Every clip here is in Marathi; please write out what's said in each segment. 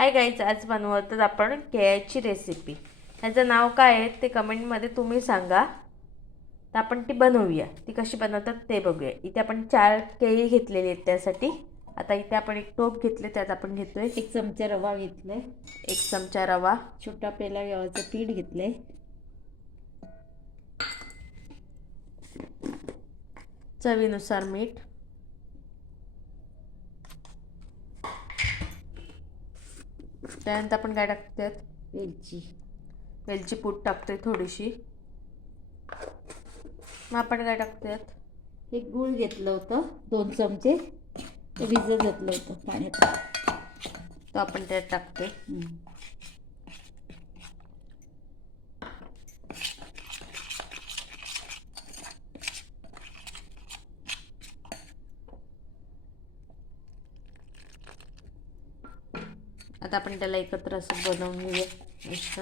हाय गाईज, आज बनवतात आपण केळ्याची रेसिपी. ह्याचं नाव काय आहे ते कमेंटमध्ये तुम्ही सांगा, तर आपण ती बनवूया. ती कशी बनवतात ते बघूया. इथे आपण 4 केळी घेतलेली आहेत त्यासाठी. आता इथे आपण एक टोप घेतले, त्यात आपण घेतोय 1 चमचा रवा घेतलाय, 1 चमचा रवा, छोटा पेला गव्हाचं पीठ घेतलंय, चवीनुसार मीठ, त्यानंतर आपण काय टाकतोय, वेलची पूड टाकतोय थोडीशी. मग आपण काय टाकतोय, एक गूळ घेतलं होतं 2 चमचे, ते भिजत घातलं होतं पाण्यात, तो आपण त्यात टाकतोय. आता आपण त्याला एकत्र असं बनवून घेऊया मस्त.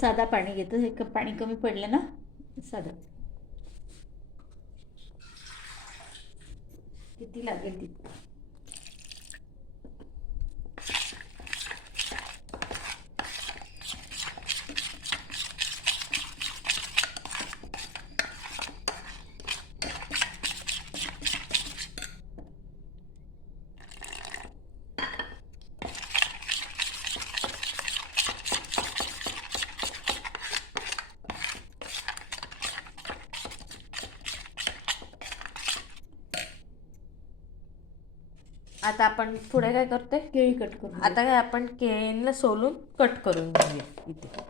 साधा पाणी घेतो, हे पाणी कमी पडलं ना, साधं किती लागेल तिथे. आता आपण पुढे काय करतोय, केळी कट करून आता काय आपण केळीला सोलून कट करून घेऊया इथे.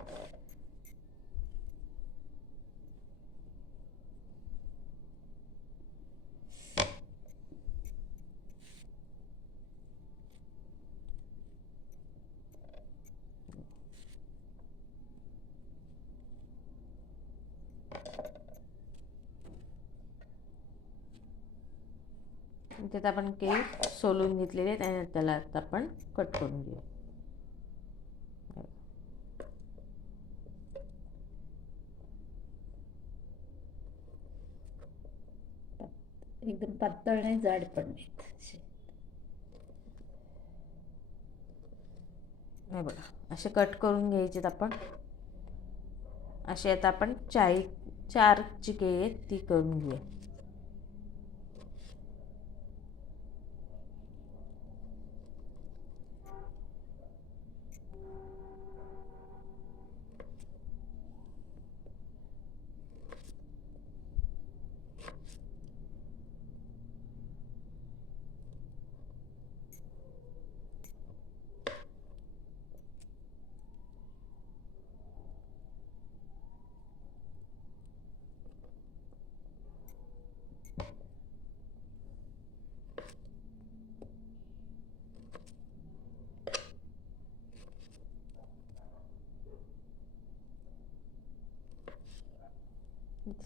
त्यात आपण केळी सोलून घेतलेले आहेत आणि त्याला आता आपण कट करून घेऊ. एकदम पातळ नाही, जाड पण नाही. नाही बघा, असे कट करून घ्यायचे आपण. असे आता आपण 4 जी केळी आहेत ती करून घेऊया.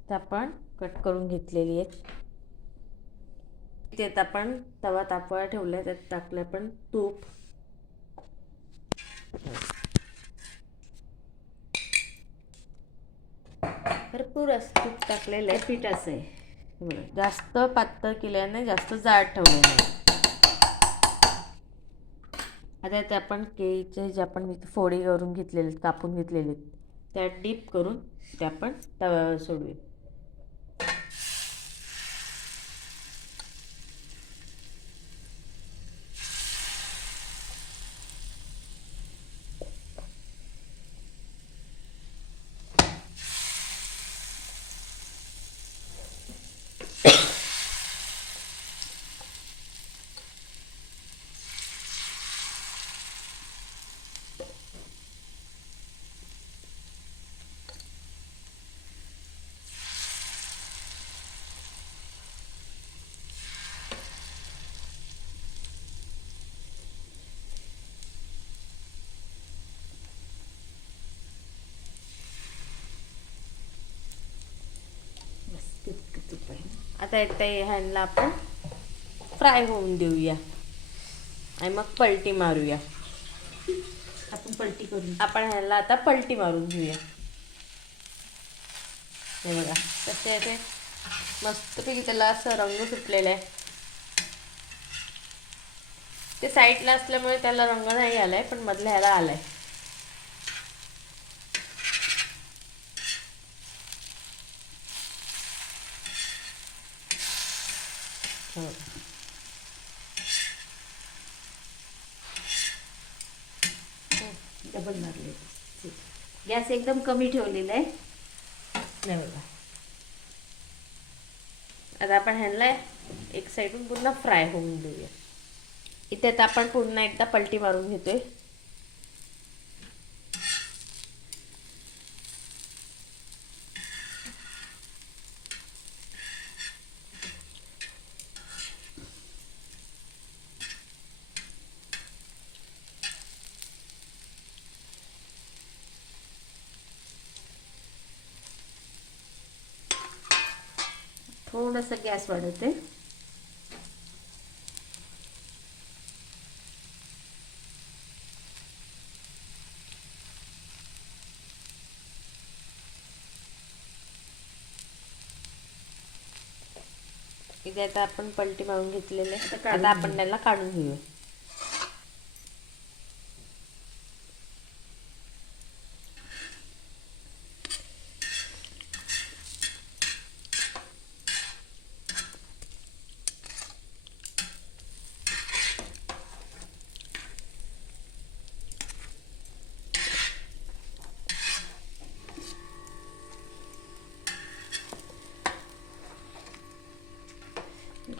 इथे आपण कट करून घेतलेली आहे. त्यात आपण तवा तापवायला ठेवलाय, त्यात टाकलं आपण तूप. भरपूर असं तूप टाकलेलं आहे. पीठ असं आहे, जास्त पातळ केलं नाही, जास्त जाड ठेवलं नाही. आता ते आपण केळीचे जे आपण फोडी करून घेतलेले, कापून घेतलेले, त्यात डीप करून ते आपण तव्यावर सोडूया. आता ह्यांना आपण फ्राय होऊन देऊया आणि मग पलटी मारूया. आपण पलटी करून आपण ह्याला आता पलटी मारून घेऊया. हे बघा कसे ते मस्तपैकी त्याला असं रंग सुटलेला आहे. ते साईडला असल्यामुळे त्याला रंग नाही आलाय, पण मधल्या ह्याला आलाय. डबल मारले. गॅस एकदम कमी ठेवलेला आहे. नाही बघा. आता आपण ह्यांना एक साईडून पुन्हा फ्राय होऊन देऊया. इथे आता आपण पुन्हा एकदा पलटी मारून घेतोय. थोडंसं गॅस वाढवते. इथे आता आपण पलटी मारून घेतलेले. आता आपण त्याला काढून घेऊया.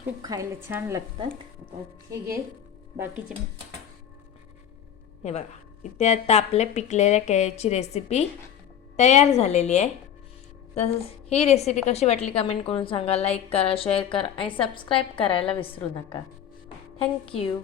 खूप खायला छान लागतात. आता हे घे बाकीचे. हे बघा इथे आता आपल्या पिकलेल्या केळीची रेसिपी तयार झालेली आहे. तर ही रेसिपी कशी वाटली कमेंट करून सांगा. लाईक करा, शेअर करा आणि सबस्क्राईब करायला विसरू नका. थँक्यू.